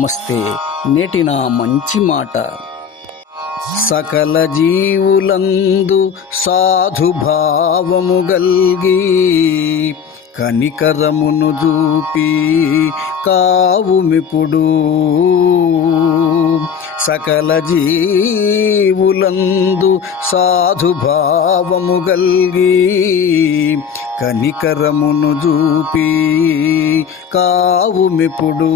నమస్తే. నేటి నా మంచి మాట. సకల జీవులందు సాధుభావము గల్గి కనికరమును చూపి కావుమిప్పుడు సకల జీవులందు సాధుభావము గల్గి కనికరమును చూపి కావుమిప్పుడు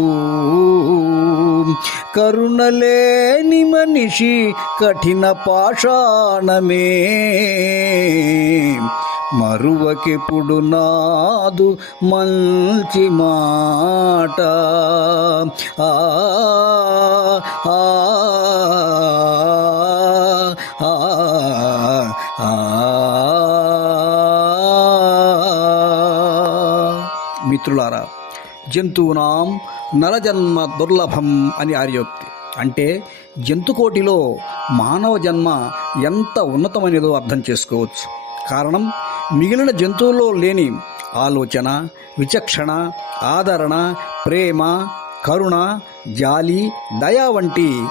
కరుణలేని మనిషి కఠిన పాషాణమే. మరువకెప్పుడు నాదు మంచి మాట. ఆ ఆ, ఆ, మిత్రులారా జంతువునాం నరజన్మ దుర్లభం అని ఆర్యోక్తి. అంటే జంతుకోటిలో మానవ జన్మ ఎంత ఉన్నతమైనదో అర్థం చేసుకోవచ్చు. కారణం మిగిలిన జంతువుల్లో లేని ఆలోచన విచక్షణ ఆదరణ ప్రేమ కరుణ జాలి దయ వంటి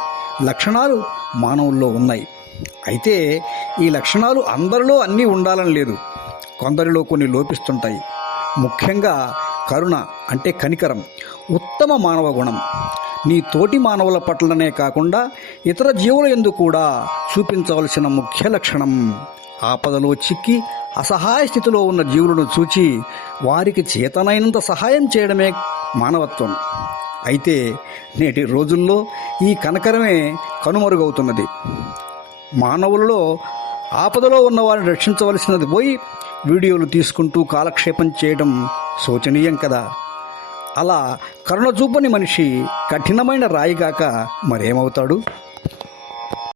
లక్షణాలు మానవుల్లో ఉన్నాయి. అయితే ఈ లక్షణాలు అందరిలో అన్నీ ఉండాలని లేదు. కొందరిలో కొన్ని లోపిస్తుంటాయి. ముఖ్యంగా కరుణ అంటే కనికరం ఉత్తమ మానవ గుణం. నీ తోటి మానవుల పట్లనే కాకుండా ఇతర జీవుల ఎందు కూడా చూపించవలసిన ముఖ్య లక్షణం ఆపదలో చిక్కి అసహాయ స్థితిలో ఉన్న జీవులను చూచి వారికి చేతనైనంత సహాయం చేయడమే మానవత్వం. అయితే నేటి రోజుల్లో ఈ కనకరమే కనుమరుగవుతున్నది. మానవులలో ఆపదలో ఉన్నవారిని రక్షించవలసినది పోయి వీడియోలు తీసుకుంటూ కాలక్షేపం చేయడం శోచనీయం కదా. అలా కరుణ చూపని మనిషి కఠినమైన రాయిగాక మరేమవుతాడు?